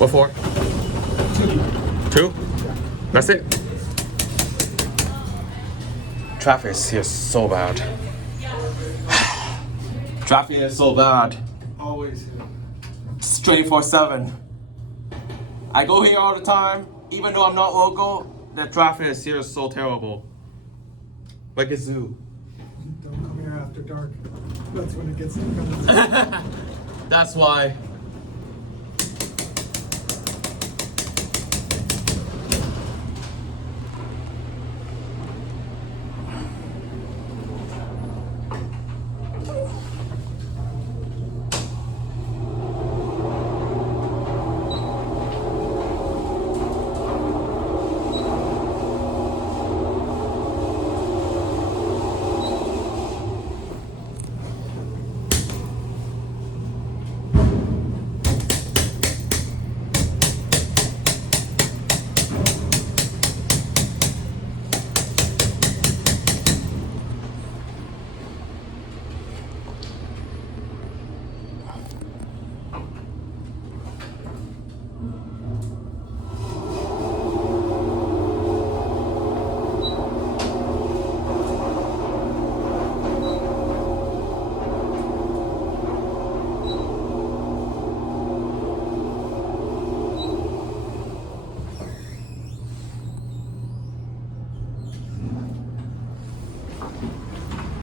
What for? 2? That's it? Traffic is here so bad. Traffic is so bad. Always here. It's 24/7. I go here all the time, even though I'm not local. The traffic is here so terrible. Like a zoo. Don't come here after dark. That's when it gets kind of. That's why.